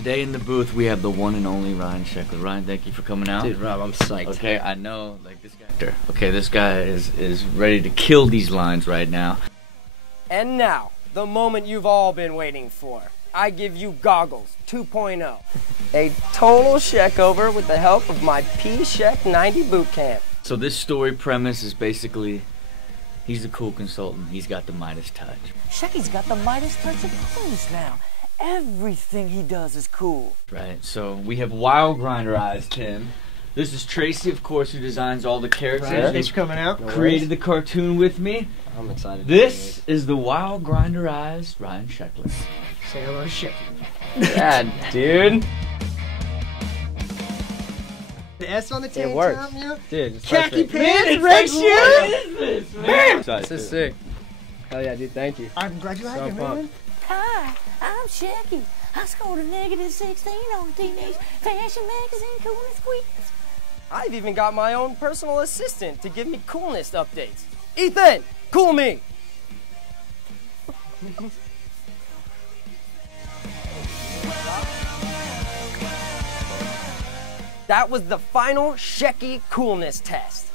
Today in the booth we have the one and only Ryan Sheckler. Ryan, thank you for coming out. Dude, Rob, I'm psyched. Okay, I know, like this guy. Okay, this guy is ready to kill these lines right now. And now, the moment you've all been waiting for. I give you Goggles 2.0. A total Sheckover with the help of my P-Sheck 90 boot camp. So this story premise is basically, he's a cool consultant. He's got the Midas touch. Shecky's got the Midas touch of coolness now. Everything he does is cool. Right, so we have Wild Grinderized him. This is Tracy, of course, who designs all the characters. Right. Thanks for coming out. Created the cartoon with me. I'm excited. This is the Wild Grinderized Ryan Sheckler. Say hello to Shecky. Yeah, dude. The S on the tank It works. top, yeah? Dude, it's Khaki perfect. pants, red shoes. This is sick. Hell yeah, dude, thank you. I'm glad you like So it, man. pumped. Hi, I'm Shecky. I scored a -16 on Teenage Fashion Magazine Coolness Quiz. I've even got my own personal assistant to give me coolness updates. Ethan, cool me! That was the final Shecky coolness test.